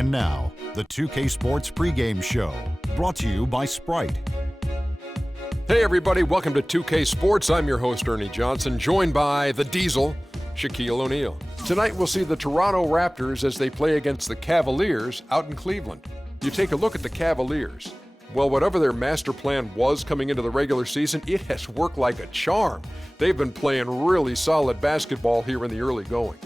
And now, the 2K Sports pregame show, brought to you by Sprite. Hey everybody, welcome to 2K Sports. I'm your host, Ernie Johnson, joined by the Diesel, Shaquille O'Neal. Tonight we'll see the Toronto Raptors as they play against the Cavaliers out in Cleveland. You take a look at the Cavaliers. Well, whatever their master plan was coming into the regular season, it has worked like a charm. They've been playing really solid basketball here in the early going.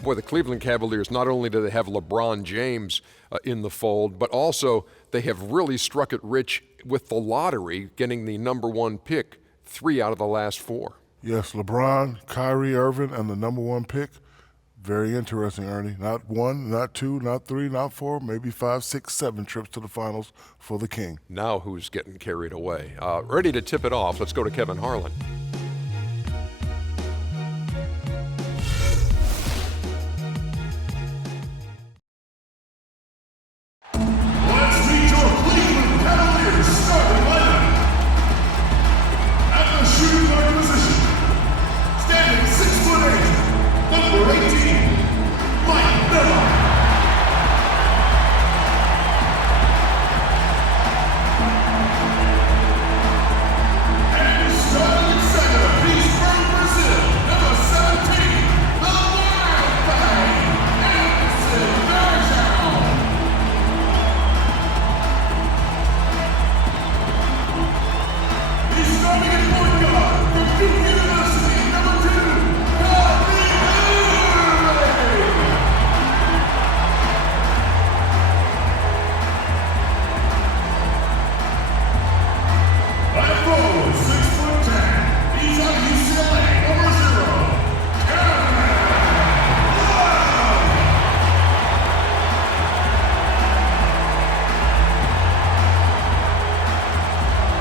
Boy, the Cleveland Cavaliers, not only do they have LeBron James in the fold, but also they have really struck it rich with the lottery, getting the number one pick 3 out of the last 4. Yes, LeBron, Kyrie Irving, and the number one pick. Very interesting, Ernie. Not 1, not 2, not 3, not 4, maybe 5, 6, 7 trips to the finals for the King. Now who's getting carried away? Ready to tip it off. Let's go to Kevin Harlan. Let's meet your Cleveland Cavaliers starting lineup. At the shooting guard position, standing 6'8", number 18, Mike Miller. And starting at center, he's from Brazil, number 17, the Wildfire, Anderson Varejao. He's starting at point guard from Duke University, number 2, Kyrie Irving. At forward, 6'10", he's out of UCLA, number 0, Kevin Love.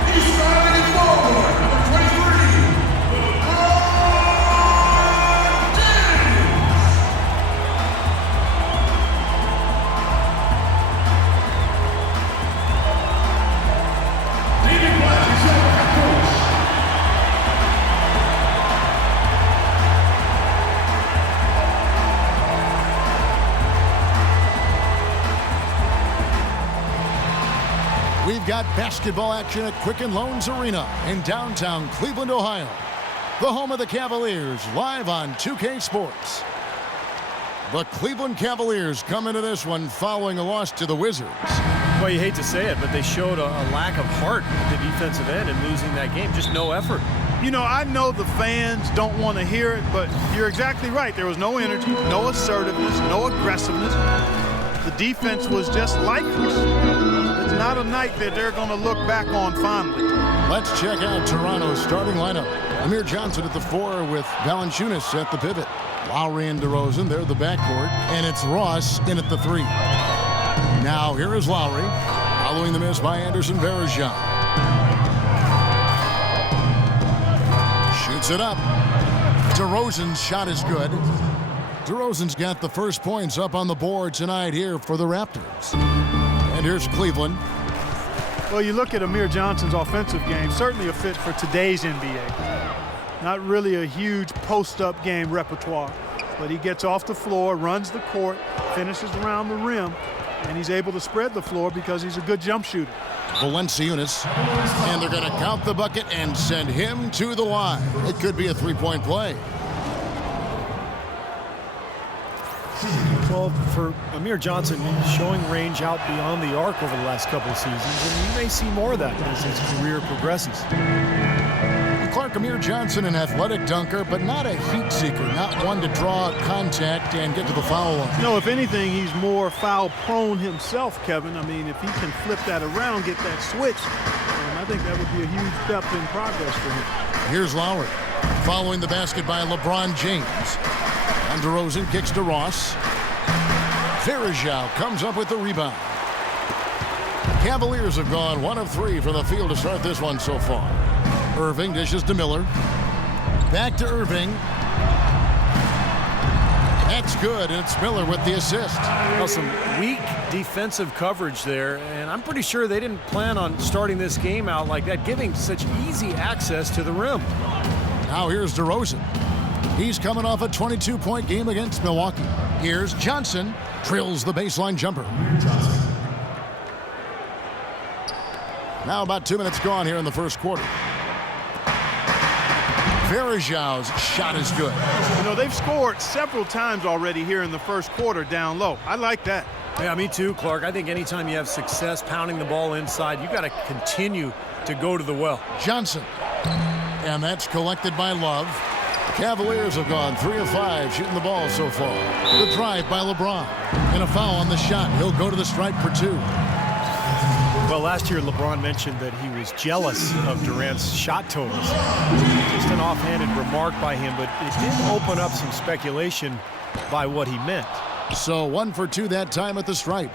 He's starting at forward, number 23, LeBron James. David Blatt is your head coach. We've got basketball action at Quicken Loans Arena in downtown Cleveland, Ohio. The home of the Cavaliers, live on 2K Sports. The Cleveland Cavaliers come into this one following a loss to the Wizards. Well, you hate to say it, but they showed a lack of heart at the defensive end in losing that game. Just no effort. You know, I know the fans don't want to hear it, but you're exactly right. There was no energy, no assertiveness, no aggressiveness. The defense was just lifeless. It's not a night that they're going to look back on fondly. Let's check out Toronto's starting lineup. Amir Johnson at the 4 with Valanciunas at the pivot. Lowry and DeRozan, they're the backcourt. And it's Ross in at the 3. Now here is Lowry, following the miss by Anderson Varejao. Shoots it up. DeRozan's shot is good. DeRozan's got the first points up on the board tonight here for the Raptors. And here's Cleveland. Well, you look at Amir Johnson's offensive game, certainly a fit for today's NBA. Not really a huge post-up game repertoire, but he gets off the floor, runs the court, finishes around the rim, and he's able to spread the floor because he's a good jump shooter. Valanciunas, and they're going to count the bucket and send him to the line. It could be a three-point play. Well, for Amir Johnson, showing range out beyond the arc over the last couple of seasons, and you may see more of that as his career progresses. Clark, Amir Johnson, an athletic dunker, but not a heat seeker, not one to draw contact and get to the foul line. No, if anything, he's more foul prone himself, Kevin. I mean, if he can flip that around, get that switch, I think that would be a huge step in progress for him. Here's Lowry, following the basket by LeBron James. And DeRozan kicks to Ross. Varejao comes up with the rebound. Cavaliers have gone 1 of 3 from the field to start this one so far. Irving dishes to Miller. Back to Irving. That's good, and it's Miller with the assist. Well, some weak defensive coverage there, and I'm pretty sure they didn't plan on starting this game out like that, giving such easy access to the rim. Now here's DeRozan. He's coming off a 22-point game against Milwaukee. Here's Johnson. Drills the baseline jumper. Now about 2 minutes gone here in the first quarter. Verjão's shot is good. You know, they've scored several times already here in the first quarter down low. I like that. Yeah, me too, Clark. I think anytime you have success pounding the ball inside, you got to continue to go to the well. Johnson. And that's collected by Love. Cavaliers have gone 3 of 5 shooting the ball so far. The drive by LeBron. And a foul on the shot. He'll go to the stripe for 2. Well, last year LeBron mentioned that he was jealous of Durant's shot totals. Just an offhanded remark by him, but it did open up some speculation by what he meant. So 1 for 2 that time at the stripe.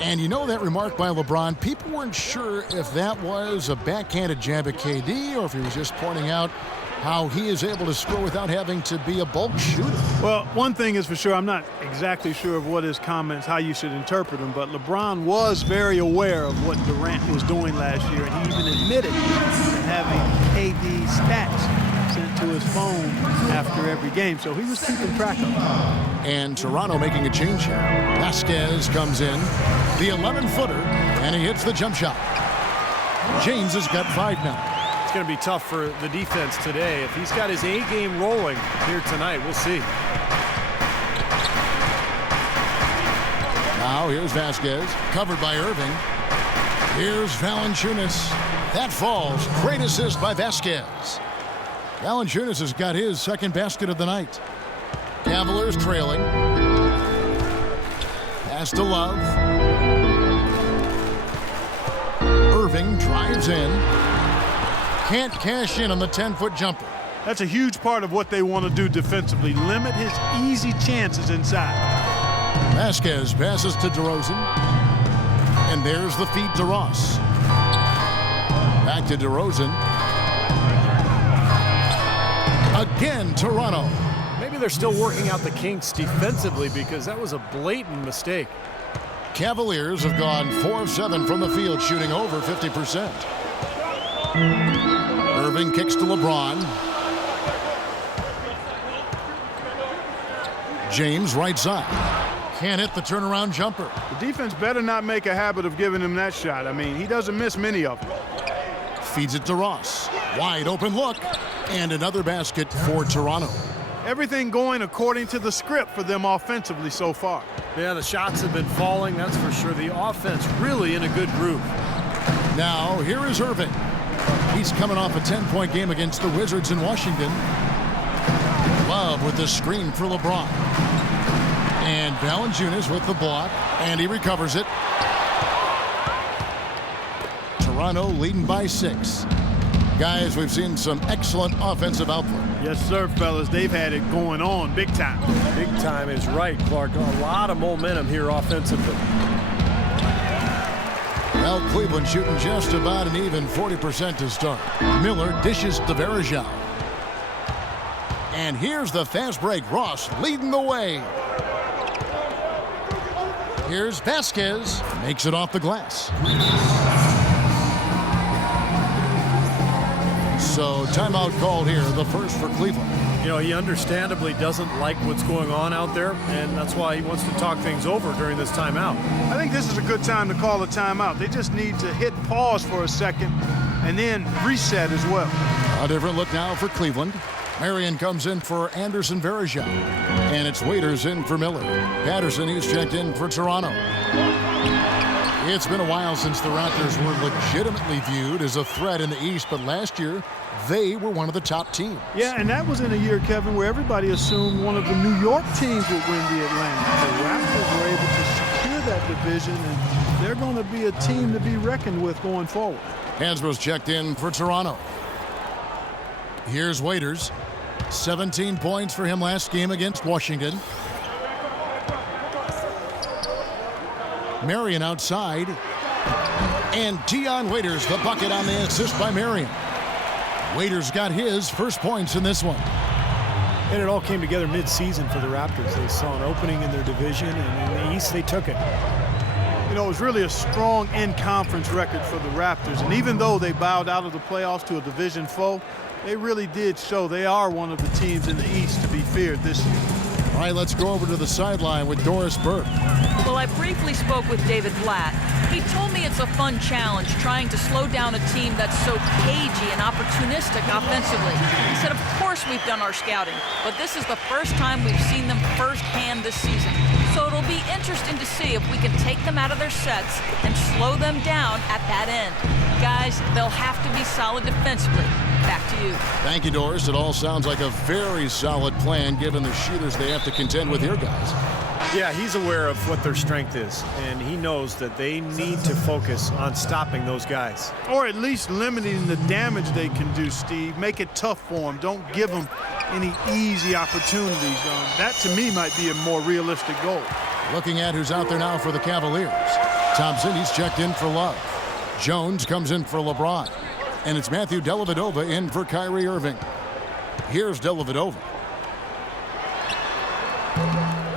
And you know that remark by LeBron, people weren't sure if that was a backhanded jab at KD or if he was just pointing out how he is able to score without having to be a bulk shooter. Well, one thing is for sure, I'm not exactly sure of what his comments, how you should interpret them, but LeBron was very aware of what Durant was doing last year, and he even admitted having KD stats sent to his phone after every game, so he was keeping track of it. And Toronto making a change here. Vasquez comes in, the 11-footer, and he hits the jump shot. James has got 5 now. It's going to be tough for the defense today. If he's got his A game rolling here tonight, we'll see. Now here's Vasquez, covered by Irving. Here's Valanciunas. That falls. Great assist by Vasquez. Valanciunas has got his second basket of the night. Cavaliers trailing. Pass to Love. Irving drives in. Can't cash in on the 10-foot jumper. That's a huge part of what they want to do defensively. Limit his easy chances inside. Vasquez passes to DeRozan. And there's the feed to Ross. Back to DeRozan. Again, Toronto. Maybe they're still working out the kinks defensively because that was a blatant mistake. Cavaliers have gone 4 of 7 from the field, shooting over 50%. Irving kicks to LeBron. James right side. Can't hit the turnaround jumper. The defense better not make a habit of giving him that shot. I mean, he doesn't miss many of them. Feeds it to Ross. Wide open look. And another basket for Toronto. Everything going according to the script for them offensively so far. Yeah, the shots have been falling, that's for sure. The offense really in a good groove. Now, here is Irving. He's coming off a 10-point game against the Wizards in Washington. Love with the screen for LeBron. And Valanciunas with the block, and he recovers it. Toronto leading by 6. Guys, we've seen some excellent offensive output. Yes, sir, fellas. They've had it going on big time. Big time is right, Clark. A lot of momentum here offensively. Well, Cleveland shooting just about an even 40% to start. Miller dishes to Verjão. And here's the fast break. Ross leading the way. Here's Vasquez. Makes it off the glass. So timeout called here, the first for Cleveland. You know, he understandably doesn't like what's going on out there, and that's why he wants to talk things over during this timeout. I think this is a good time to call a timeout. They just need to hit pause for a second and then reset as well. A different look now for Cleveland. Marion comes in for Anderson Verjão. And it's Waiters in for Miller. Patterson, he's checked in for Toronto. It's been a while since the Raptors were legitimately viewed as a threat in the East, but last year, they were one of the top teams. Yeah, and that was in a year, Kevin, where everybody assumed one of the New York teams would win the Atlantic. The Raptors were able to secure that division, and they're going to be a team to be reckoned with going forward. Hansbrough's checked in for Toronto. Here's Waiters. 17 points for him last game against Washington. Marion outside. And Dion Waiters, the bucket on the assist by Marion. Waiters got his first points in this one. And it all came together mid-season for the Raptors. They saw an opening in their division, and in the East, they took it. You know, it was really a strong in-conference record for the Raptors. And even though they bowed out of the playoffs to a division foe, they really did show they are one of the teams in the East to be feared this year. All right, let's go over to the sideline with Doris Burke. Well, I briefly spoke with David Blatt. He told me it's a fun challenge trying to slow down a team that's so cagey and opportunistic offensively. He said, of course we've done our scouting, but this is the first time we've seen them firsthand this season. So it'll be interesting to see if we can take them out of their sets and slow them down at that end. Guys, they'll have to be solid defensively. Back to you. Thank you, Doris. It all sounds like a very solid plan given the shooters they have to contend with here, guys. Yeah, he's aware of what their strength is, and he knows that they need to focus on stopping those guys. Or at least limiting the damage they can do, Steve. Make it tough for them. Don't give them any easy opportunities. That, to me, might be a more realistic goal. Looking at who's out there now for the Cavaliers. Thompson, he's checked in for Love. Jones comes in for LeBron. And it's Matthew Dellavedova in for Kyrie Irving. Here's Dellavedova.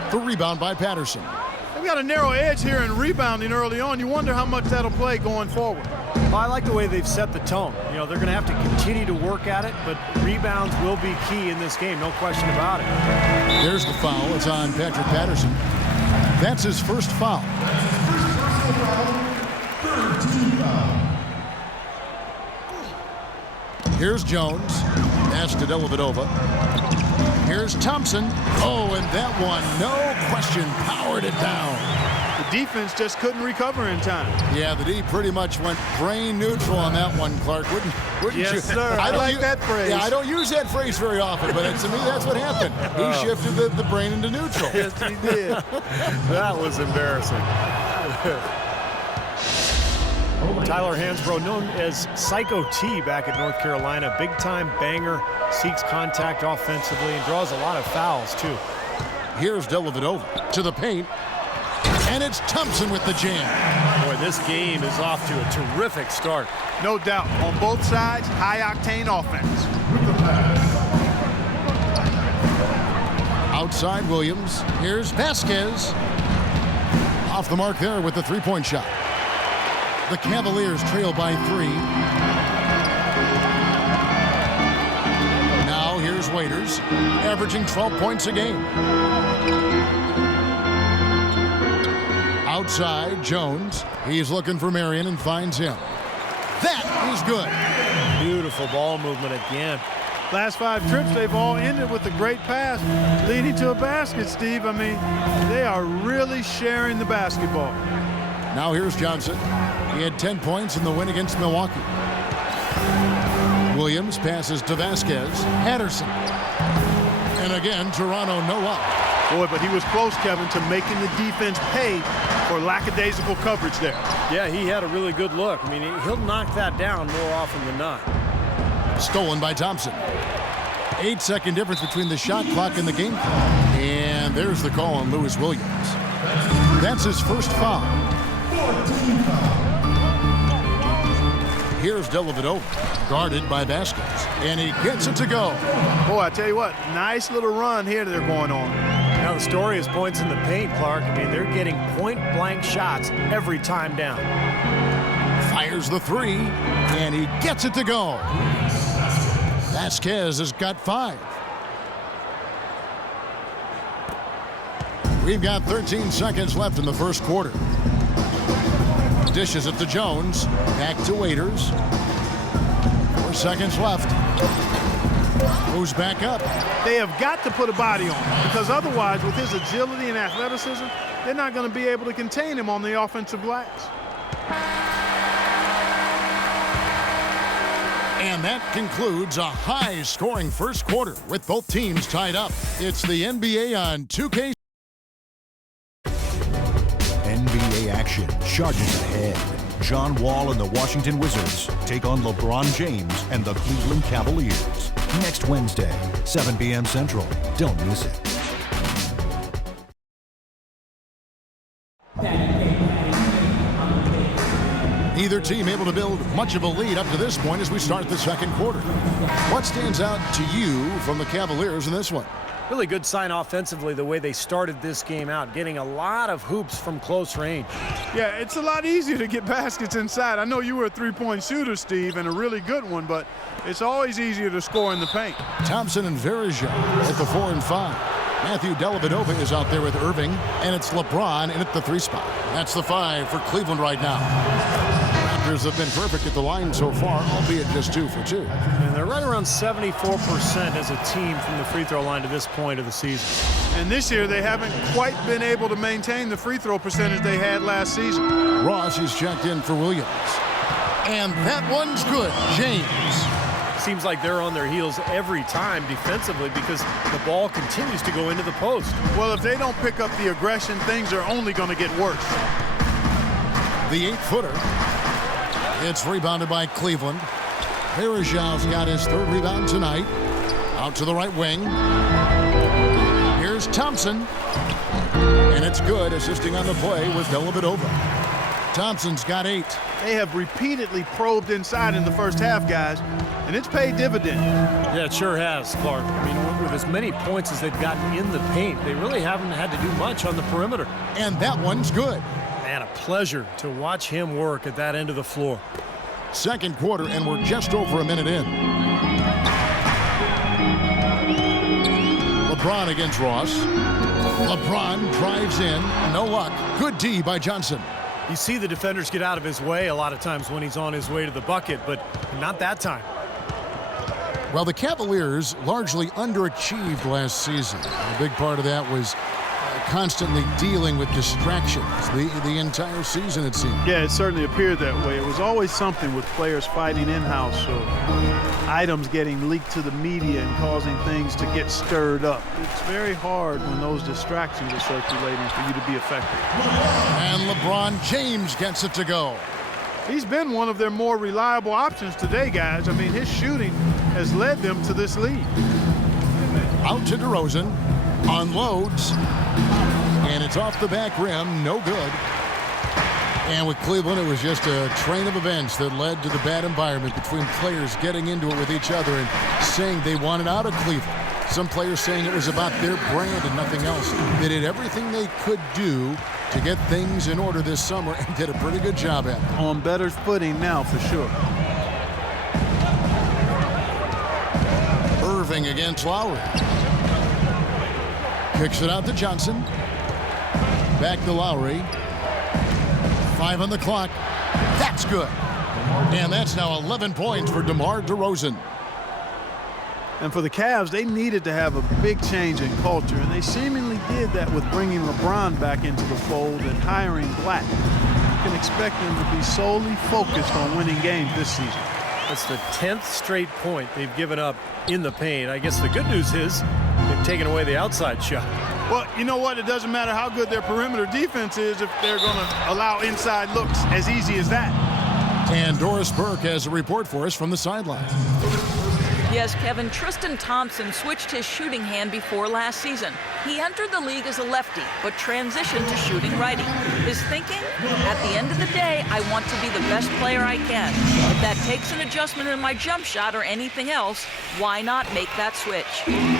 The rebound by Patterson. They've got a narrow edge here in rebounding early on. You wonder how much that'll play going forward. Well, I like the way they've set the tone. You know, they're going to have to continue to work at it, but rebounds will be key in this game, no question about it. There's the foul. It's on Patrick Patterson. That's his first foul. Here's Jones. Pass to Dellavedova. Here's Thompson. Oh, and that one, no question, powered it down. The defense just couldn't recover in time. Yeah, the D pretty much went brain neutral on that one, Clark. Wouldn't yes, you? Sir. I like that phrase. Yeah, I don't use that phrase very often, but to me, that's what happened. He shifted the brain into neutral. Yes, he did. That was embarrassing. Tyler Hansbrough, known as Psycho T back at North Carolina, big-time banger, seeks contact offensively, and draws a lot of fouls, too. Here's Dellavedova to the paint, and it's Thompson with the jam. Boy, this game is off to a terrific start. No doubt. On both sides, high-octane offense. Outside Williams. Here's Vasquez. Off the mark there with the three-point shot. The Cavaliers trail by 3. Now here's Waiters, averaging 12 points a game. Outside, Jones. He's looking for Marion and finds him. That is good. Beautiful ball movement again. Last 5 trips, they've all ended with a great pass leading to a basket, Steve. I mean, they are really sharing the basketball. Now here's Johnson. He had 10 points in the win against Milwaukee. Williams passes to Vasquez. Patterson. And again, Toronto no up. Boy, but he was close, Kevin, to making the defense pay for lackadaisical coverage there. Yeah, he had a really good look. I mean, he'll knock that down more often than not. Stolen by Thompson. 8-second difference between the shot clock and the game clock. And there's the call on Lewis Williams. That's his first foul. Here's Dellavedova, guarded by Vasquez, and he gets it to go. Boy, I tell you what, nice little run here they're going on. Now the story is points in the paint, Clark. I mean, they're getting point-blank shots every time down. Fires the 3, and he gets it to go. Vasquez has got 5. We've got 13 seconds left in the first quarter. Dishes it to Jones. Back to Waiters. 4 seconds left. Moves back up. They have got to put a body on him, because otherwise, with his agility and athleticism, they're not going to be able to contain him on the offensive glass. And that concludes a high-scoring first quarter with both teams tied up. It's the NBA on 2K. NBA action charges ahead. John Wall and the Washington Wizards take on LeBron James and the Cleveland Cavaliers. Next Wednesday, 7 p.m. Central. Don't miss it. Neither team able to build much of a lead up to this point as we start the second quarter. What stands out to you from the Cavaliers in this one? Really good sign offensively the way they started this game out, getting a lot of hoops from close range. Yeah, it's a lot easier to get baskets inside. I know you were a three-point shooter, Steve, and a really good one, but it's always easier to score in the paint. Thompson and Verija at the 4 and 5. Matthew Dellavedova is out there with Irving, and it's LeBron in at the 3 spot. That's the 5 for Cleveland right now. Raptors have been perfect at the line so far, albeit just 2 for 2. And they're right around 74% as a team from the free throw line to this point of the season. And this year, they haven't quite been able to maintain the free throw percentage they had last season. Ross is checked in for Williams. And that one's good. James. Seems like they're on their heels every time defensively because the ball continues to go into the post. Well, if they don't pick up the aggression, things are only going to get worse. The 8-footer. It's rebounded by Cleveland. Varejão's got his 3rd rebound tonight. Out to the right wing. Here's Thompson. And it's good, assisting on the play with Dellavedova. Thompson's got 8. They have repeatedly probed inside in the first half, guys, and it's paid dividends. Yeah, it sure has, Clark. I mean, with as many points as they've gotten in the paint, they really haven't had to do much on the perimeter. And that one's good. Man, a pleasure to watch him work at that end of the floor. Second quarter, and we're just over a minute in. LeBron against Ross. LeBron drives in. No luck. Good D by Johnson. You see the defenders get out of his way a lot of times when he's on his way to the bucket, but not that time. Well, the Cavaliers largely underachieved last season. A big part of that was constantly dealing with distractions the entire season, it seemed. Yeah, it certainly appeared that way. It was always something with players fighting in-house or items getting leaked to the media and causing things to get stirred up. It's very hard when those distractions are circulating for you to be effective. And LeBron James gets it to go. He's been one of their more reliable options today, guys. I mean, his shooting has led them to this lead. Out to DeRozan. Unloads. And it's off the back rim. No good. And with Cleveland, it was just a train of events that led to the bad environment between players getting into it with each other and saying they wanted out of Cleveland. Some players saying it was about their brand and nothing else. They did everything they could do to get things in order this summer and did a pretty good job at it. On better footing now, for sure. Irving against Lowry. Kicks it out to Johnson. Back to Lowry. 5 on the clock. That's good. And that's now 11 points for DeMar DeRozan. And for the Cavs, they needed to have a big change in culture, and they seemingly did that with bringing LeBron back into the fold and hiring Black. You can expect them to be solely focused on winning games this season. That's the 10th straight point they've given up in the paint. I guess the good news is they've taken away the outside shot. Well, you know what? It doesn't matter how good their perimeter defense is if they're going to allow inside looks as easy as that. And Doris Burke has a report for us from the sideline. Yes, Kevin, Tristan Thompson switched his shooting hand before last season. He entered the league as a lefty, but transitioned to shooting righty. His thinking? At the end of the day, I want to be the best player I can. If that takes an adjustment in my jump shot or anything else, why not make that switch?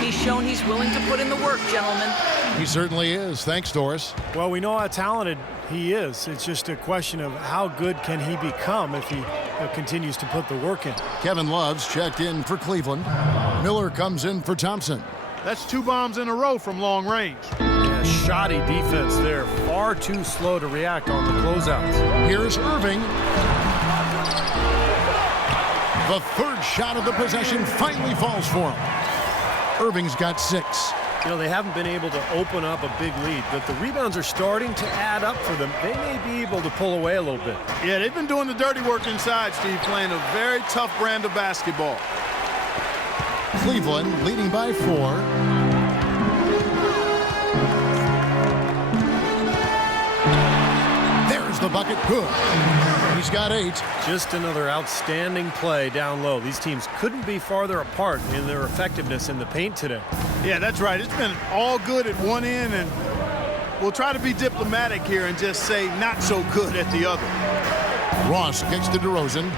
He's shown he's willing to put in the work, gentlemen. He certainly is. Thanks, Doris. Well, we know how talented he is. It's just a question of how good can he become if he continues to put the work in. Kevin Love's checked in for Cleveland. Miller comes in for Thompson. That's 2 bombs in a row from long range. Yeah, shoddy defense there. Far too slow to react on the closeouts. Here's Irving. The 3rd shot of the possession finally falls for him. Irving's got 6. You know, they haven't been able to open up a big lead, but the rebounds are starting to add up for them. They may be able to pull away a little bit. Yeah, they've been doing the dirty work inside, Steve, playing a very tough brand of basketball. Cleveland leading by 4. There's the bucket. Good. He's got 8. Just another outstanding play down low. These teams couldn't be farther apart in their effectiveness in the paint today. Yeah, that's right. It's been all good at one end, and we'll try to be diplomatic here and just say not so good at the other. Ross kicks to DeRozan.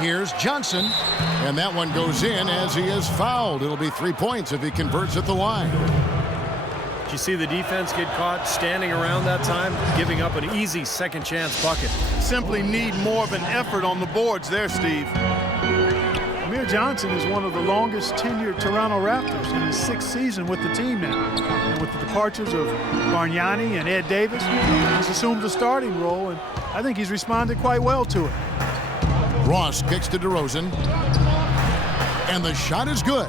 Here's Johnson, and that one goes in as he is fouled. It'll be 3 points if he converts at the line. Did you see the defense get caught standing around that time, giving up an easy second chance bucket? Simply need more of an effort on the boards there, Steve. Amir Johnson is one of the longest tenured Toronto Raptors in his 6th season with the team now. And with the departures of Bargnani and Ed Davis, he's assumed the starting role, and I think he's responded quite well to it. Ross kicks to DeRozan, and the shot is good.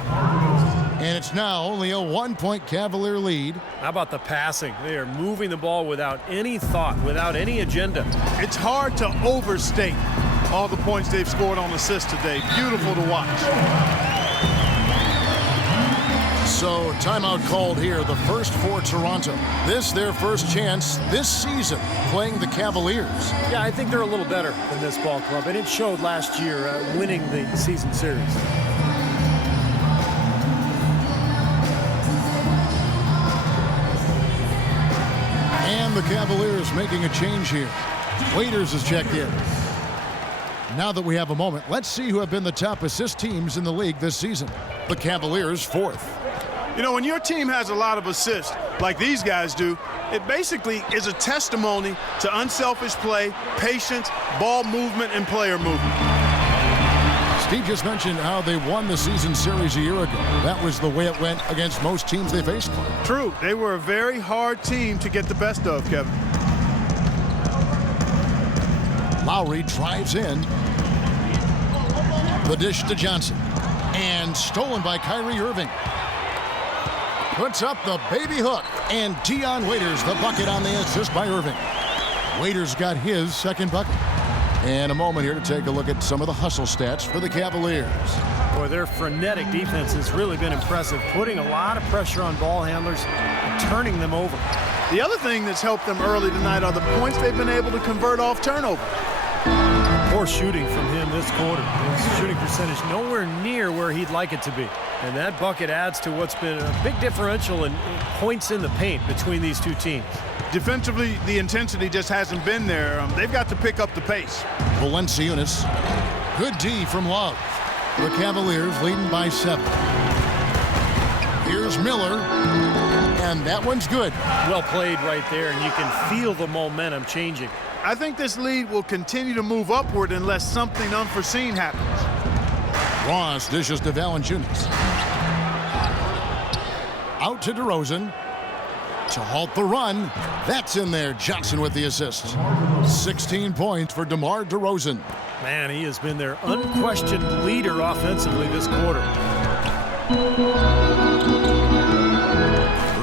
And it's now only a 1-point Cavalier lead. How about the passing? They are moving the ball without any thought, without any agenda. It's hard to overstate all the points they've scored on assists today. Beautiful to watch. So timeout called here, the first for Toronto. This their first chance this season playing the Cavaliers. Yeah, I think they're a little better than this ball club, and it showed last year winning the season series. And the Cavaliers making a change here. Waiters has checked in. Now that we have a moment, let's see who have been the top assist teams in the league this season. The Cavaliers 4th. You know, when your team has a lot of assists, like these guys do, it basically is a testimony to unselfish play, patience, ball movement, and player movement. Steve just mentioned how they won the season series a year ago. That was the way it went against most teams they faced. True. They were a very hard team to get the best of, Kevin. Lowry drives in. The dish to Johnson. And stolen by Kyrie Irving. Puts up the baby hook. And Dion Waiters the bucket on the assist by Irving. Waiters got his second bucket. And a moment here to take a look at some of the hustle stats for the Cavaliers. Boy, their frenetic defense has really been impressive, putting a lot of pressure on ball handlers and turning them over. The other thing that's helped them early tonight are the points they've been able to convert off turnover. Poor shooting from him this quarter. His shooting percentage nowhere near where he'd like it to be. And that bucket adds to what's been a big differential in points in the paint between these two teams. Defensively, the intensity just hasn't been there. They've got to pick up the pace. Valanciunas. Good D from Love. The Cavaliers leading by 7. Here's Miller. And that one's good. Well played right there, and you can feel the momentum changing. I think this lead will continue to move upward unless something unforeseen happens. Ross dishes to Valanciunas. Out to DeRozan. To halt the run. That's in there. Johnson with the assist. 16 points for DeMar DeRozan. Man, he has been their unquestioned leader offensively this quarter.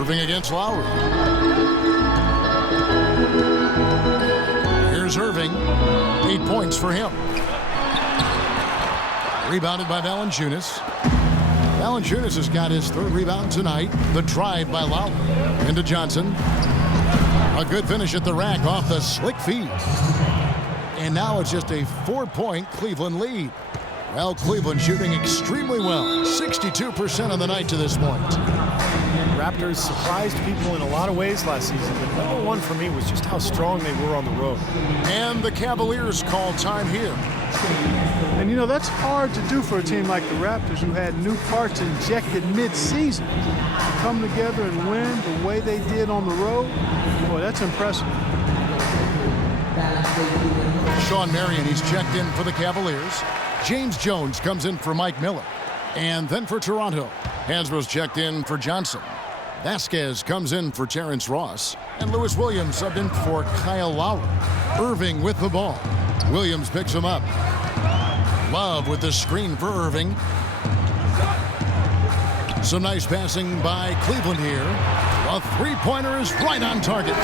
Irving against Lowry. Here's Irving. 8 points for him. Rebounded by Valanciunas. Valanciunas has got his 3rd rebound tonight. The drive by Lowry. Into Johnson. A good finish at the rack off the slick feed. And now it's just a 4-point Cleveland lead. Well, Cleveland shooting extremely well. 62% on the night to this point. Raptors surprised people in a lot of ways last season, but number one for me was just how strong they were on the road. And the Cavaliers call time here. And you know, that's hard to do for a team like the Raptors, who had new parts injected mid-season. To come together and win the way they did on the road, boy, that's impressive. Sean Marion, he's checked in for the Cavaliers. James Jones comes in for Mike Miller. And then for Toronto, Hansbrough's checked in for Johnson. Vasquez comes in for Terrence Ross. And Lewis Williams subbed in for Kyle Lowry. Irving with the ball. Williams picks him up. Love with the screen for Irving. Some nice passing by Cleveland here. A 3-pointer is right on target.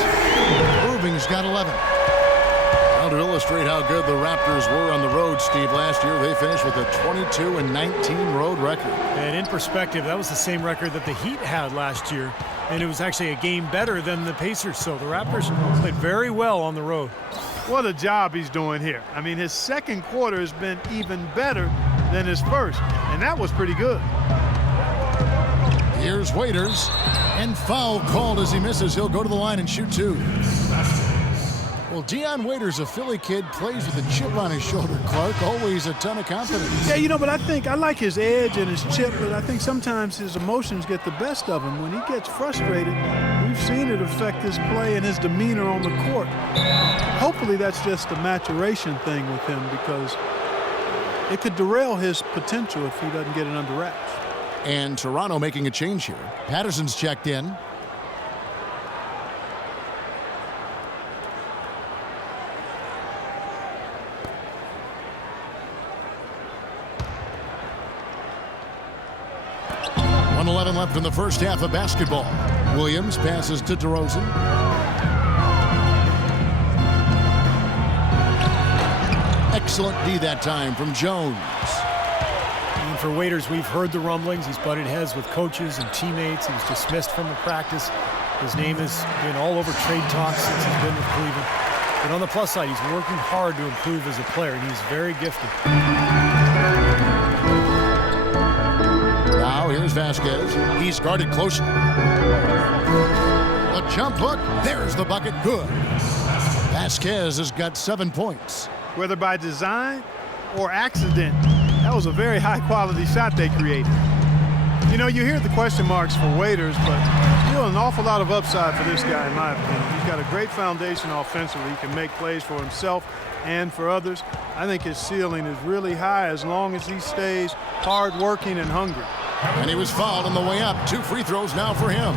Irving's got 11. Now to illustrate how good the Raptors were on the road, Steve, last year they finished with a 22-19 road record. And in perspective, that was the same record that the Heat had last year, and it was actually a game better than the Pacers. So the Raptors played very well on the road. What a job he's doing here. I mean, his second quarter has been even better than his first, and that was pretty good. Here's Waiters, and foul called as he misses. He'll go to the line and shoot 2. Well, Dion Waiters, a Philly kid, plays with a chip on his shoulder, Clark. Always a ton of confidence. Yeah, you know, but I like his edge and his chip, but I think sometimes his emotions get the best of him. When he gets frustrated, we've seen it affect his play and his demeanor on the court. Hopefully that's just a maturation thing with him, because it could derail his potential if he doesn't get it under wraps. And Toronto making a change here. Patterson's checked in. .11 left in the first half of basketball. Williams passes to DeRozan. Excellent D that time from Jones. And for Waiters, we've heard the rumblings. He's butted heads with coaches and teammates. He was dismissed from a practice. His name has been all over trade talks since he's been with Cleveland. But on the plus side, he's working hard to improve as a player, and he's very gifted. Now here's Vasquez. He's guarded close. The jump hook. There's the bucket. Good. Vasquez has got 7 points. Whether by design or accident, that was a very high-quality shot they created. You know, you hear the question marks for Waiters, but still an awful lot of upside for this guy, in my opinion. He's got a great foundation offensively. He can make plays for himself and for others. I think his ceiling is really high as long as he stays hard-working and hungry. And he was fouled on the way up. 2 free throws now for him.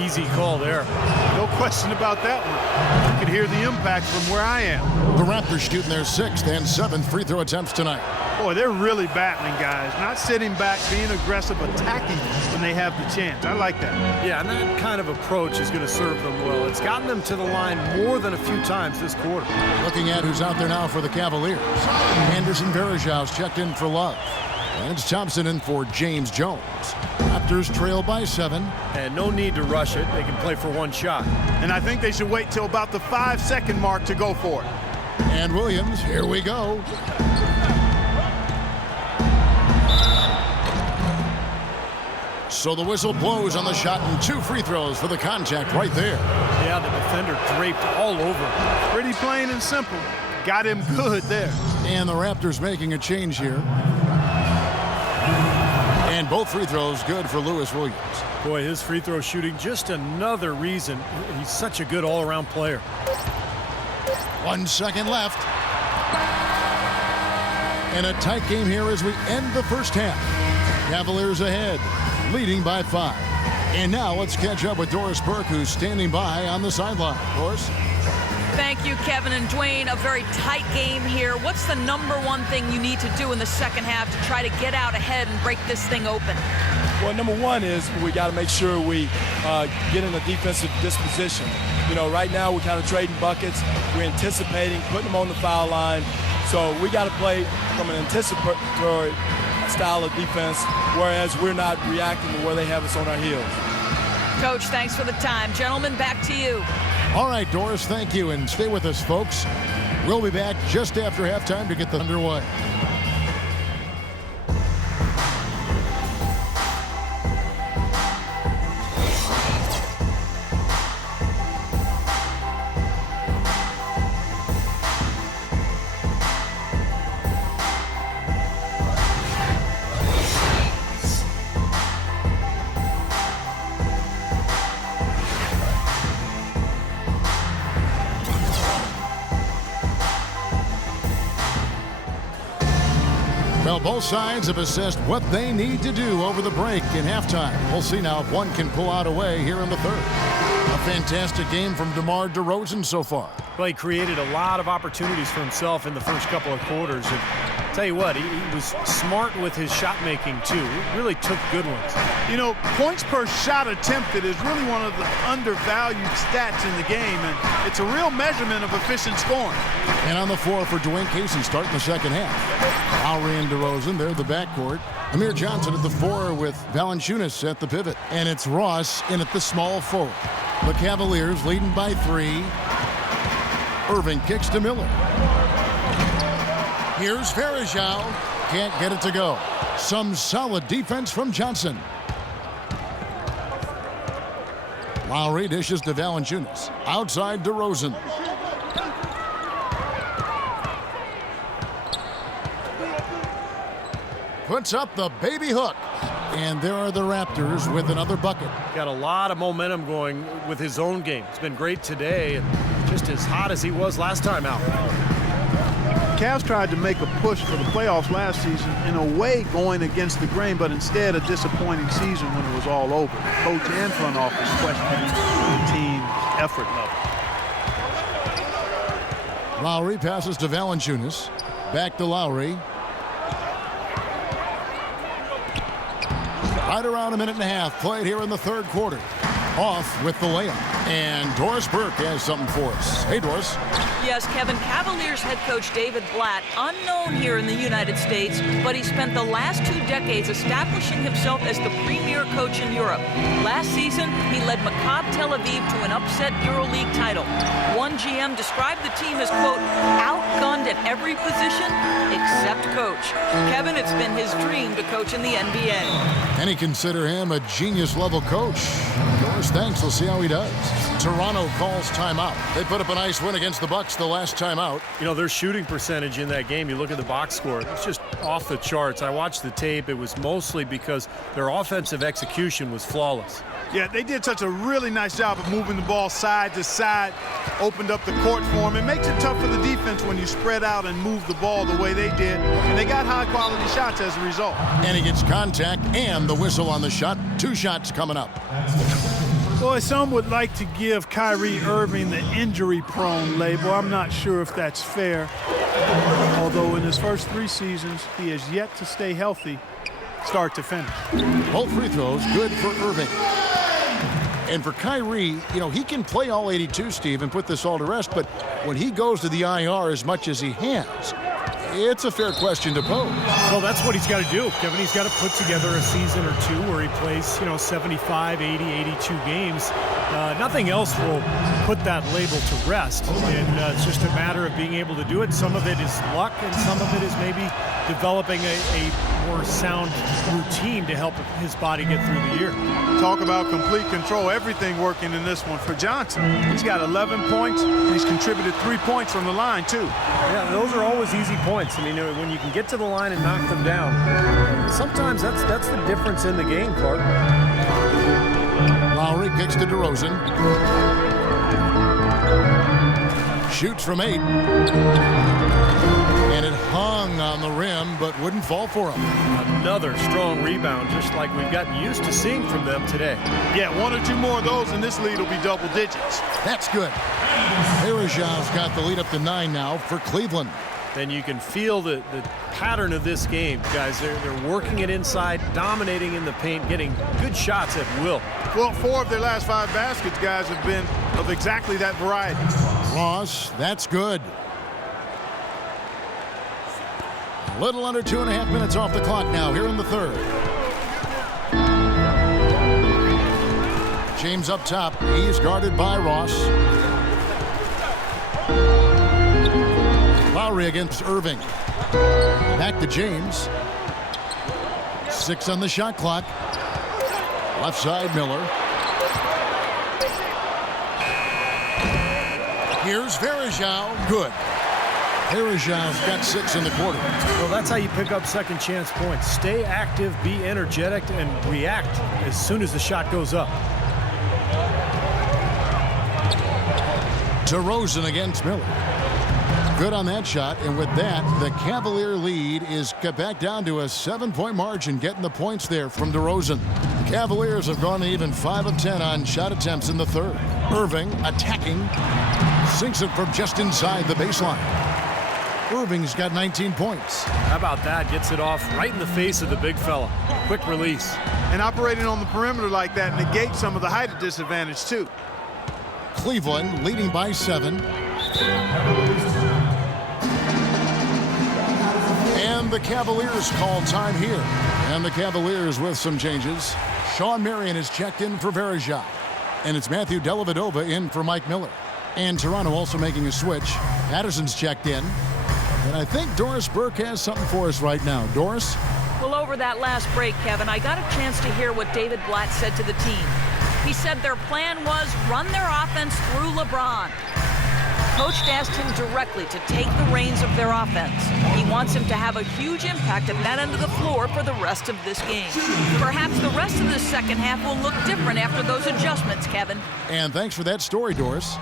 Easy call there. No question about that one. You can hear the impact from where I am. The Raptors shooting their 6th and 7th free throw attempts tonight. Boy, they're really battling, guys. Not sitting back, being aggressive, attacking when they have the chance. I like that. Yeah, and that kind of approach is going to serve them well. It's gotten them to the line more than a few times this quarter. Looking at who's out there now for the Cavaliers. Anderson Varejau's checked in for Love. And it's Thompson in for James Jones. Raptors trail by 7. And no need to rush it. They can play for one shot. And I think they should wait till about the 5-second mark to go for it. And Williams, here we go. So the whistle blows on the shot and 2 free throws for the contact right there. Yeah, the defender draped all over. Pretty plain and simple. Got him good there. And the Raptors making a change here. And both free throws good for Lewis Williams. Boy, his free throw shooting, just another reason he's such a good all-around player. 1 second left. And a tight game here as we end the first half. Cavaliers ahead, leading by 5. And now let's catch up with Doris Burke, who's standing by on the sideline. Doris? Thank you, Kevin and Dwayne. A very tight game here. What's the number one thing you need to do in the second half to try to get out ahead and break this thing open? Well, number one is we got to make sure we get in a defensive disposition. You know, right now we're kind of trading buckets. We're anticipating, putting them on the foul line. So we got to play from an anticipatory style of defense, whereas we're not reacting to where they have us on our heels. Coach, thanks for the time. Gentlemen, back to you. All right, Doris, thank you, and stay with us, folks. We'll be back just after halftime to get the underway. Well, both sides have assessed what they need to do over the break in halftime. We'll see now if one can pull out a way here in the third. A fantastic game from DeMar DeRozan so far. Well, he created a lot of opportunities for himself in the first couple of quarters. And tell you what, he was smart with his shot making too. He really took good ones. You know, points per shot attempted is really one of the undervalued stats in the game, and it's a real measurement of efficient scoring. And on the floor for Dwayne Casey starting the second half. Lowry and DeRozan, they're the backcourt. Amir Johnson at the 4 with Valanciunas at the pivot. And it's Ross in at the small forward. The Cavaliers leading by 3. Irving kicks to Miller. Here's Varejao. Can't get it to go. Some solid defense from Johnson. Lowry dishes to Valanciunas. Outside DeRozan. Puts up the baby hook. And there are the Raptors with another bucket. Got a lot of momentum going with his own game. It's been great today and just as hot as he was last time out. Cavs tried to make a push for the playoffs last season, in a way going against the grain, but instead a disappointing season when it was all over. Coach and front office questioning the team's effort level. Lowry passes to Valanciunas. Back to Lowry. Right around a minute and a half played here in the third quarter. Off with the layup. And Doris Burke has something for us. Hey, Doris. Yes, Kevin, Cavaliers head coach David Blatt, unknown here in the United States, but he spent the last 2 decades establishing himself as the premier coach in Europe. Last season, he led Maccabi Tel Aviv to an upset EuroLeague title. One GM described the team as, quote, outgunned at every position except coach. Kevin, it's been his dream to coach in the NBA. And he consider him a genius-level coach. Doris, thanks. We'll see how he does. Toronto calls timeout. They put up a nice win against the Bucks the last time out. You know, their shooting percentage in that game, you look at the box score, it's just off the charts. I watched the tape. It was mostly because their offensive execution was flawless. Yeah, they did such a really nice job of moving the ball side to side, opened up the court for them. It makes it tough for the defense when you spread out and move the ball the way they did, and they got high-quality shots as a result. And he gets contact and the whistle on the shot. 2 shots coming up. Boy, some would like to give Kyrie Irving the injury-prone label. I'm not sure if that's fair, although in his first 3 seasons, he has yet to stay healthy start to finish. Both free throws good for Irving. And for Kyrie, you know, he can play all 82, Steve, and put this all to rest, but when he goes to the IR as much as he has, it's a fair question to pose. Well, that's what he's got to do, Kevin. He's got to put together a season or 2 where he plays, 75, 80, 82 games. Nothing else will put that label to rest. And it's just a matter of being able to do it. Some of it is luck, and some of it is maybe developing a more sound routine to help his body get through the year. Talk about complete control. Everything working in this one for Johnson. He's got 11 points, and he's contributed 3 points from the line, too. Yeah, those are always easy points. I mean, when you can get to the line and knock them down, sometimes that's the difference in the game, Clark. Lowry kicks to DeRozan. Shoots from 8. And it hung on the rim, but wouldn't fall for him. Another strong rebound, just like we've gotten used to seeing from them today. Yeah, 1 or 2 more of those, and this lead will be double digits. That's good. Perejav's got the lead up to 9 now for Cleveland. And you can feel the pattern of this game, guys. They're working it inside, dominating in the paint, getting good shots at will. Well, 4 of their last 5 baskets, guys, have been of exactly that variety. Ross, that's good. A little under 2.5 minutes off the clock now here in the third. James up top. He's guarded by Ross. Lowry against Irving. Back to James. 6 on the shot clock. Left side, Miller. Here's Verejao. Good. Perejav's got 6 in the quarter. Well, that's how you pick up second chance points. Stay active, be energetic, and react as soon as the shot goes up. DeRozan against Miller. Good on that shot, and with that, the Cavalier lead is cut back down to a 7-point margin, getting the points there from DeRozan. The Cavaliers have gone even 5 of 10 on shot attempts in the third. Irving attacking, sinks it from just inside the baseline. Irving's got 19 points. How about that? Gets it off right in the face of the big fella. Quick release. And operating on the perimeter like that negates some of the height disadvantage, too. Cleveland leading by 7. And the Cavaliers call time here. And the Cavaliers with some changes. Sean Marion is checked in for Verejao. And it's Matthew Dellavedova in for Mike Miller. And Toronto also making a switch. Patterson's checked in. And I think Doris Burke has something for us right now. Doris? Well, over that last break, Kevin, I got a chance to hear what David Blatt said to the team. He said their plan was run their offense through LeBron. Coach asked him directly to take the reins of their offense. He wants him to have a huge impact at that end of the floor for the rest of this game. Perhaps the rest of the second half will look different after those adjustments, Kevin. And thanks for that story, Doris.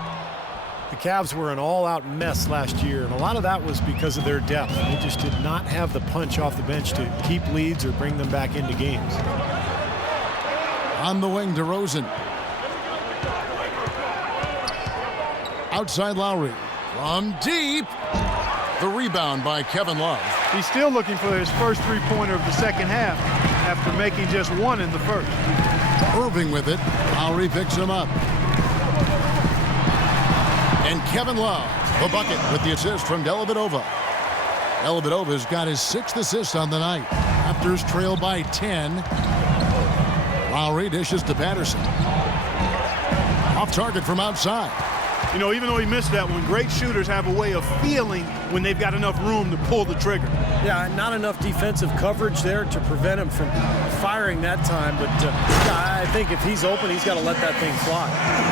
The Cavs were an all-out mess last year, and a lot of that was because of their depth. They just did not have the punch off the bench to keep leads or bring them back into games. On the wing, DeRozan. Outside Lowry. From deep. The rebound by Kevin Love. He's still looking for his first three-pointer of the second half after making just one in the first. Irving with it. Lowry picks him up. And Kevin Love, the bucket with the assist from Dellavedova. Dellavedova's got his 6th assist on the night. Raptors trail by 10. Lowry dishes to Patterson. Off target from outside. You know, even though he missed that one, great shooters have a way of feeling when they've got enough room to pull the trigger. Yeah, not enough defensive coverage there to prevent him from firing that time. But I think if he's open, he's got to let that thing fly.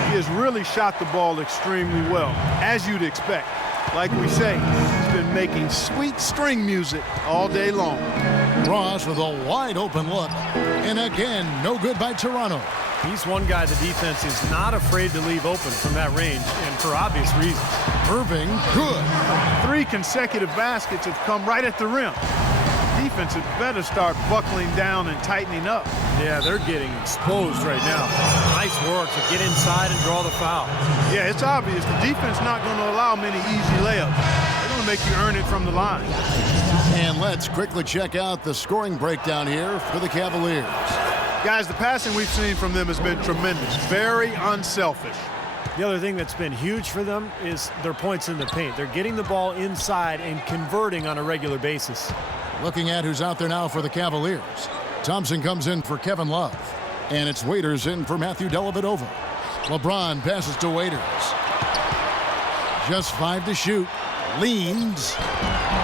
He has really shot the ball extremely well, as you'd expect. Like we say, he's been making sweet string music all day long. Ross with a wide open look. And again, no good by Toronto. He's one guy the defense is not afraid to leave open from that range, and for obvious reasons. Irving, good. 3 consecutive baskets have come right at the rim. Defense had better start buckling down and tightening up. Yeah, they're getting exposed right now. Nice work to get inside and draw the foul. Yeah, it's obvious. The defense not going to allow many easy layups. They're going to make you earn it from the line. And let's quickly check out the scoring breakdown here for the Cavaliers. Guys, the passing we've seen from them has been tremendous. Very unselfish. The other thing that's been huge for them is their points in the paint. They're getting the ball inside and converting on a regular basis. Looking at who's out there now for the Cavaliers. Thompson comes in for Kevin Love. And it's Waiters in for Matthew Dellavedova. LeBron passes to Waiters. Just 5 to shoot. Leans.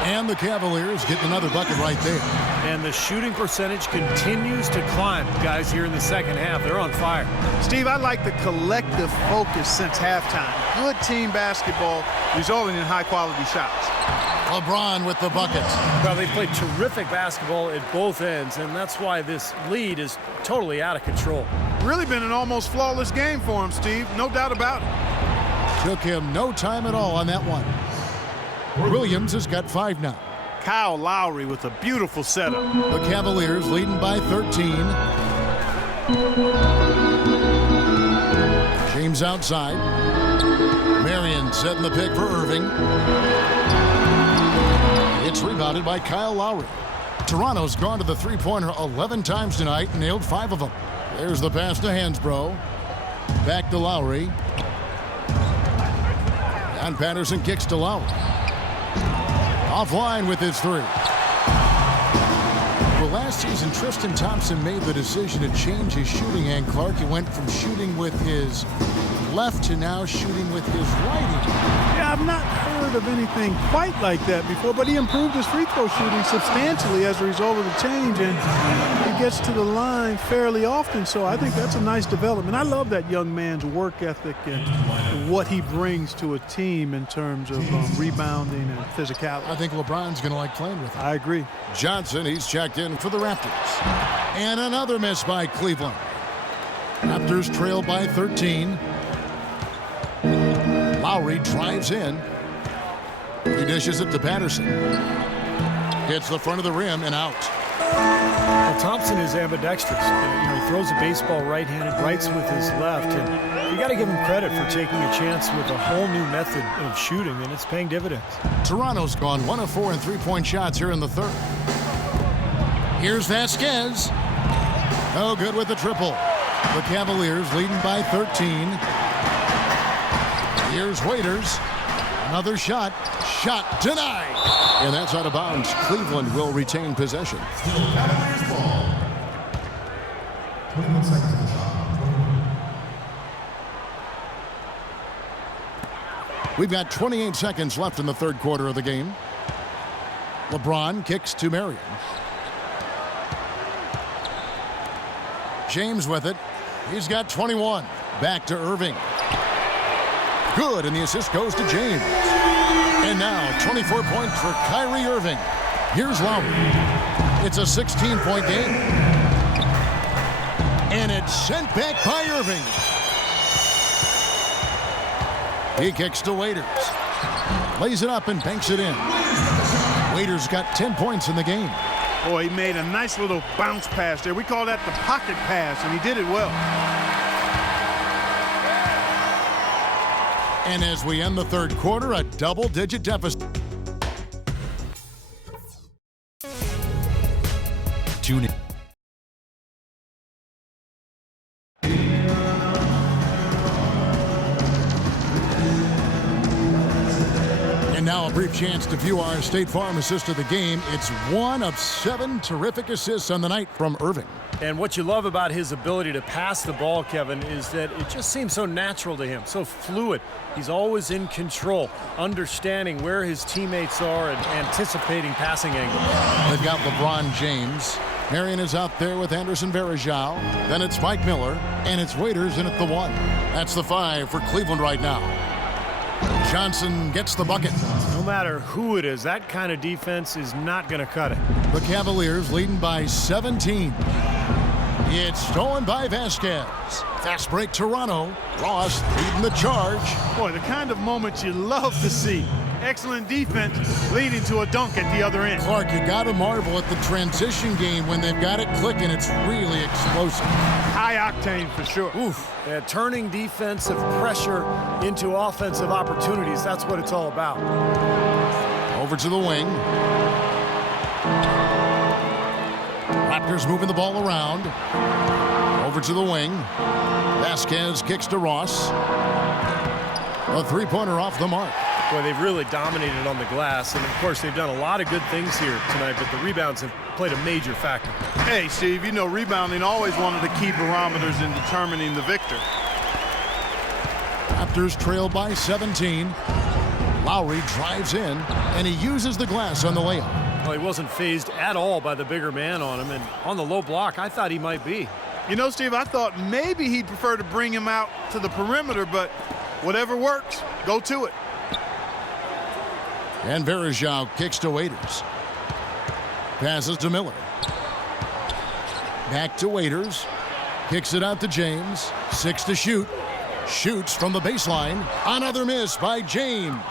And the Cavaliers get another bucket right there. And the shooting percentage continues to climb, guys, here in the second half. They're on fire. Steve, I like the collective focus since halftime. Good team basketball resulting in high-quality shots. LeBron with the buckets. Well, they played terrific basketball at both ends, and that's why this lead is totally out of control. Really been an almost flawless game for him, Steve. No doubt about it. Took him no time at all on that one. Williams has got 5 now. Kyle Lowry with a beautiful setup. The Cavaliers leading by 13. James outside. Marion setting the pick for Irving. It's rebounded by Kyle Lowry. Toronto's gone to the three-pointer 11 times tonight and nailed 5 of them. There's the pass to Hansbrough. Back to Lowry. And Patterson kicks to Lowry. Offline with his 3. Well, last season, Tristan Thompson made the decision to change his shooting hand, Clark. He went from shooting with his left to now shooting with his right hand. Yeah, I've not heard of anything quite like that before, but he improved his free throw shooting substantially as a result of the change, and he gets to the line fairly often, so I think that's a nice development. I love that young man's work ethic and what he brings to a team in terms of rebounding and physicality. I think LeBron's going to like playing with him. I agree. Johnson, he's checked in for the Raptors. And another miss by Cleveland. Raptors trail by 13. Lowry drives in. He dishes it to Patterson. Hits the front of the rim and out. Well, Thompson is ambidextrous. He throws a baseball right-handed, writes with his left, and you got to give him credit for taking a chance with a whole new method of shooting, and it's paying dividends. Toronto's gone 1 of 4 in three-point shots here in the third. Here's Vasquez. No good with the triple. The Cavaliers leading by 13. Here's Waiters. Another shot. Shot denied. And that's out of bounds. Cleveland will retain possession. Cavaliers ball. 21 seconds of the shot. We've got 28 seconds left in the third quarter of the game. LeBron kicks to Marion. James with it. He's got 21. Back to Irving. Good, and the assist goes to James. And now 24 points for Kyrie Irving. Here's Lowry. It's a 16-point game. And it's sent back by Irving. He kicks to Waiters. Lays it up and banks it in. Waiters got 10 points in the game. Boy, he made a nice little bounce pass there. We call that the pocket pass, and he did it well. And as we end the third quarter, a double-digit deficit. Tune in. And now a brief chance to view our State Farm assist of the game. It's one of 7 terrific assists on the night from Irving. And what you love about his ability to pass the ball, Kevin, is that it just seems so natural to him, so fluid. He's always in control, understanding where his teammates are and anticipating passing angles. They've got LeBron James. Marion is out there with Anderson Varejao. Then it's Mike Miller, and it's Waiters in at the 1. That's the 5 for Cleveland right now. Johnson gets the bucket. No matter who it is, that kind of defense is not going to cut it. The Cavaliers leading by 17. It's stolen by Vasquez. Fast break Toronto. Ross leading the charge. Boy, the kind of moment you love to see. Excellent defense leading to a dunk at the other end. Clark, you got to marvel at the transition game when they've got it clicking. It's really explosive. High octane for sure. Oof. Yeah, turning defensive pressure into offensive opportunities. That's what it's all about. Over to the wing. Raptors moving the ball around. Over to the wing. Vasquez kicks to Ross. A three-pointer off the mark. Boy, they've really dominated on the glass, and of course they've done a lot of good things here tonight, but the rebounds have played a major factor. Hey, Steve, you know rebounding always one of the key barometers in determining the victor. Raptors trail by 17. Lowry drives in, and he uses the glass on the layup. Well, he wasn't fazed at all by the bigger man on him, and on the low block, I thought he might be. You know, Steve, I thought maybe he'd prefer to bring him out to the perimeter, but whatever works, go to it. And Varejao kicks to Waiters. Passes to Miller. Back to Waiters. Kicks it out to James. 6 to shoot. Shoots from the baseline. Another miss by James.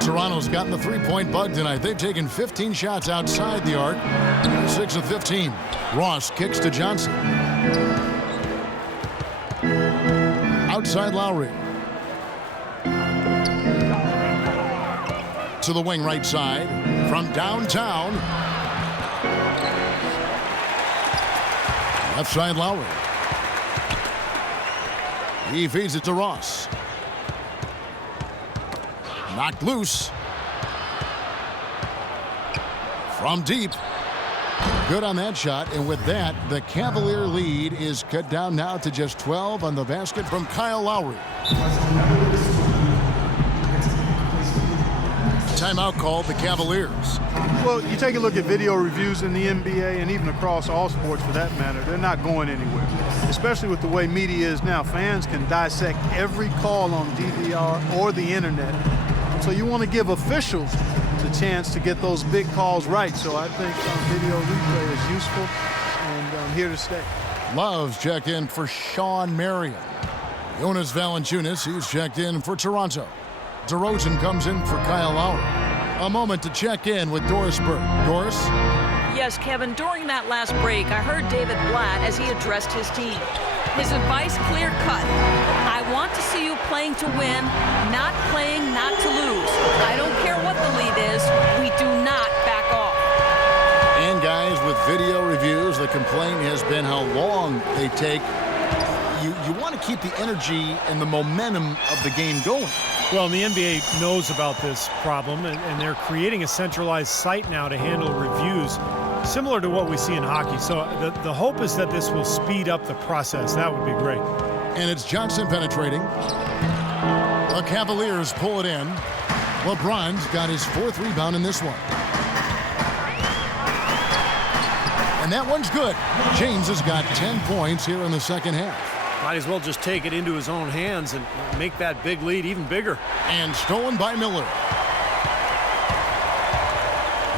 Toronto's gotten the three-point bug tonight. They've taken 15 shots outside the arc. 6 of 15. Ross kicks to Johnson. Outside Lowry. To the wing right side from downtown. Left side Lowry. He feeds it to Ross. Knocked loose. From deep. Good on that shot, and with that, the Cavalier lead is cut down now to just 12 on the basket from Kyle Lowry. Timeout called the Cavaliers. Well, you take a look at video reviews in the NBA and even across all sports for that matter, they're not going anywhere. Especially with the way media is now. Fans can dissect every call on DVR or the internet. So you want to give officials the chance to get those big calls right. So I think video replay is useful and here to stay. Love's checked in for Sean Marion. Jonas Valanciunas, he's checked in for Toronto. DeRozan comes in for Kyle Lowry. A moment to check in with Doris Burke. Doris? Yes, Kevin, during that last break, I heard David Blatt as he addressed his team. His advice clear-cut. I want to see you playing to win, not playing not to lose. I don't care what the lead is. We do not back off. And guys, with video reviews, the complaint has been how long they take. You want to keep the energy and the momentum of the game going. Well, the NBA knows about this problem, and they're creating a centralized site now to handle reviews, similar to what we see in hockey. So the hope is that this will speed up the process. That would be great. And it's Johnson penetrating. The Cavaliers pull it in. LeBron's got his 4th rebound in this one. And that one's good. James has got 10 points here in the second half. Might as well just take it into his own hands and make that big lead even bigger. And stolen by Miller.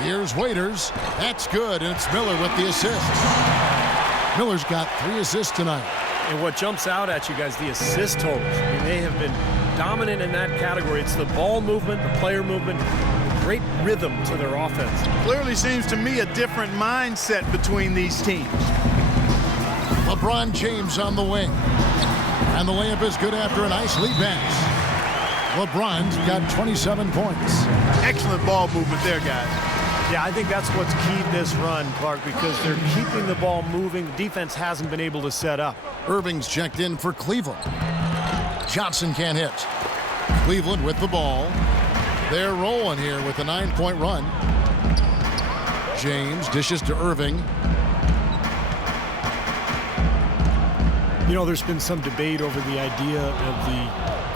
Here's Waiters. That's good, and it's Miller with the assist. Miller's got 3 assists tonight. And what jumps out at you guys, the assist totals. I mean, they have been dominant in that category. It's the ball movement, the player movement, great rhythm to their offense. Clearly seems to me a different mindset between these teams. LeBron James on the wing. And the layup is good after a nice lead pass. LeBron's got 27 points. Excellent ball movement there, guys. Yeah, I think that's what's keyed this run, Clark, because they're keeping the ball moving. The defense hasn't been able to set up. Irving's checked in for Cleveland. Johnson can't hit. Cleveland with the ball. They're rolling here with a 9-point run. James dishes to Irving. You know, there's been some debate over the idea of the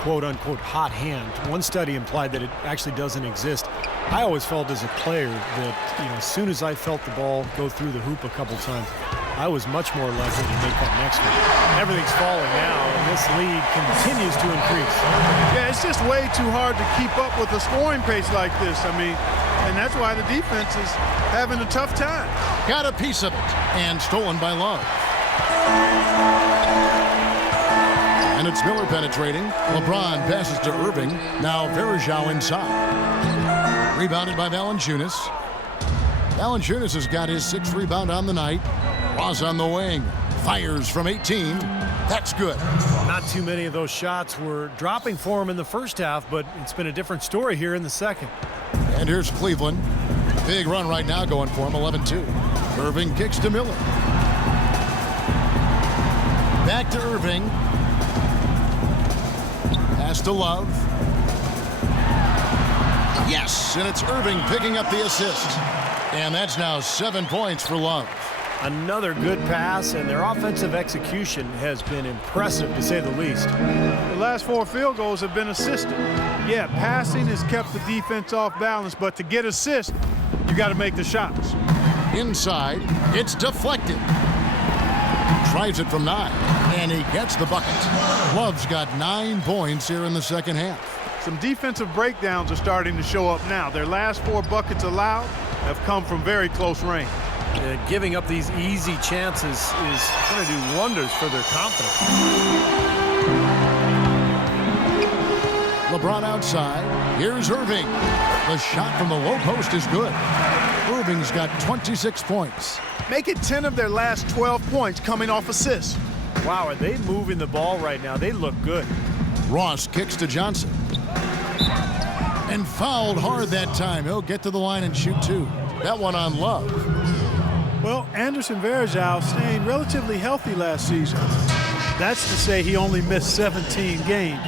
quote-unquote hot hand. One study implied that it actually doesn't exist. I always felt as a player that, as soon as I felt the ball go through the hoop a couple times, I was much more likely to make that next one. Everything's falling now, and this lead continues to increase. Yeah, it's just way too hard to keep up with a scoring pace like this. And that's why the defense is having a tough time. Got a piece of it, and stolen by Love. And it's Miller penetrating. LeBron passes to Irving. Now Varejao inside. Rebounded by Valanciunas. Valanciunas has got his 6th rebound on the night. Ross on the wing. Fires from 18. That's good. Not too many of those shots were dropping for him in the first half, but it's been a different story here in the second. And here's Cleveland. Big run right now going for him, 11-2. Irving kicks to Miller. Back to Irving. Pass to Love. Yes, and it's Irving picking up the assist. And that's now 7 points for Love. Another good pass, and their offensive execution has been impressive, to say the least. The last 4 field goals have been assisted. Yeah, passing has kept the defense off balance, but to get assists, you got to make the shots. Inside, it's deflected. Tries it from 9, and he gets the bucket. Love's got 9 points here in the second half. Some defensive breakdowns are starting to show up now. Their last 4 buckets allowed have come from very close range. Giving up these easy chances is going to do wonders for their confidence. LeBron outside. Here's Irving. The shot from the low post is good. Irving's got 26 points. Make it 10 of their last 12 points coming off assists. Wow, are they moving the ball right now? They look good. Ross kicks to Johnson. And fouled hard that time. He'll get to the line and shoot 2. That one on Love. Well, Anderson Varejao staying relatively healthy last season. That's to say he only missed 17 games.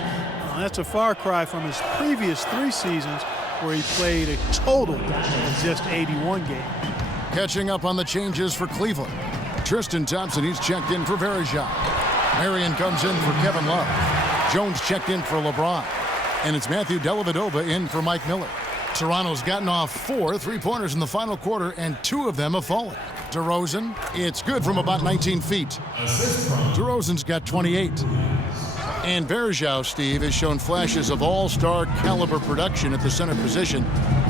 That's a far cry from his previous 3 seasons where he played a total of just 81 games. Catching up on the changes for Cleveland. Tristan Thompson, he's checked in for Varejao. Marion comes in for Kevin Love. Jones checked in for LeBron. And it's Matthew Dellavedova in for Mike Miller. Toronto's gotten off 4 3-pointers in the final quarter, and 2 of them have fallen. DeRozan, it's good from about 19 feet. DeRozan's got 28. And Varejao, Steve, has shown flashes of all-star caliber production at the center position.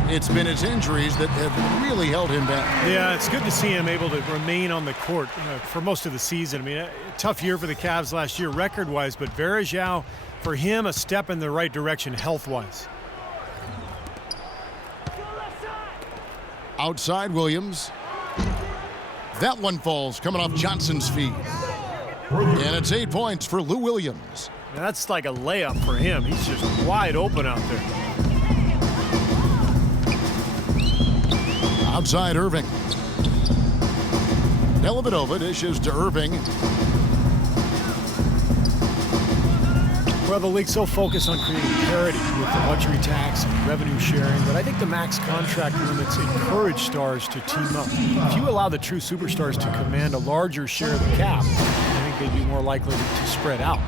It's been his injuries that have really held him back. Yeah, it's good to see him able to remain on the court for most of the season. I mean, a tough year for the Cavs last year record-wise, but Varejao, for him, a step in the right direction health-wise. Outside Williams. That one falls coming off Johnson's feet. And it's 8 points for Lou Williams. Now that's like a layup for him. He's just wide open out there. Outside Irving. Dellavedova dishes to Irving. Well, the league's so focused on creating parity with the luxury tax and revenue sharing, but I think the max contract limits encourage stars to team up. If you allow the true superstars to command a larger share of the cap, I think they'd be more likely to spread out.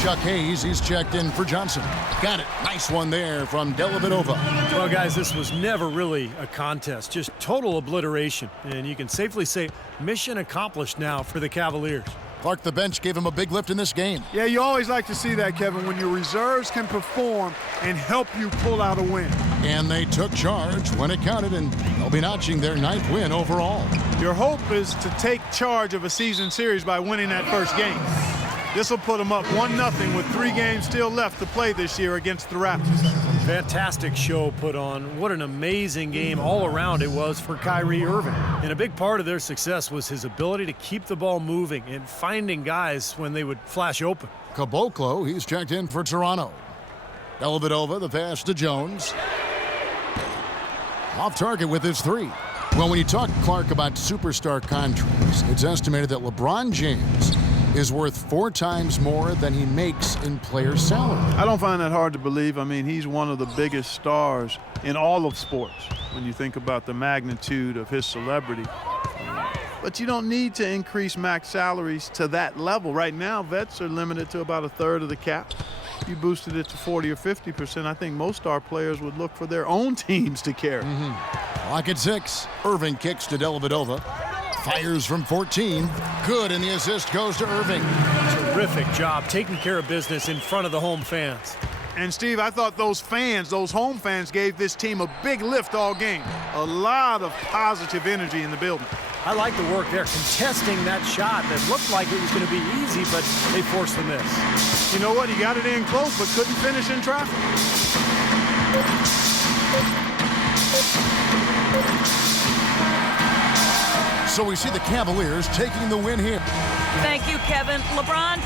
Chuck Hayes, he's checked in for Johnson. Got it. Nice one there from Dellavedova. Well, guys, this was never really a contest, just total obliteration. And you can safely say mission accomplished now for the Cavaliers. Clark, the bench gave him a big lift in this game. Yeah, you always like to see that, Kevin, when your reserves can perform and help you pull out a win. And they took charge when it counted, and they'll be notching their 9th win overall. Your hope is to take charge of a season series by winning that first game. This will put them up 1-0 with 3 games still left to play this year against the Raptors. Fantastic show put on. What an amazing game all around it was for Kyrie Irving. And a big part of their success was his ability to keep the ball moving and finding guys when they would flash open. Caboclo, he's checked in for Toronto. Dellavedova, the pass to Jones. Off target with his 3. Well, when you talk, Clark, about superstar contracts, it's estimated that LeBron James is worth 4 times more than he makes in player salary. I don't find that hard to believe. I mean, he's one of the biggest stars in all of sports when you think about the magnitude of his celebrity. But you don't need to increase max salaries to that level. Right now, vets are limited to about 1/3 of the cap. If you boosted it to 40 or 50%, I think most star players would look for their own teams to carry. Clock at 6. Irving kicks to Dellavedova. Fires from 14. Good, and the assist goes to Irving. Terrific job taking care of business in front of the home fans. And, Steve, I thought those home fans, gave this team a big lift all game. A lot of positive energy in the building. I like the work there, contesting that shot that looked like it was going to be easy, but they forced the miss. You know what? He got it in close, but couldn't finish in traffic. So we see the Cavaliers taking the win here. Thank you, Kevin. LeBron,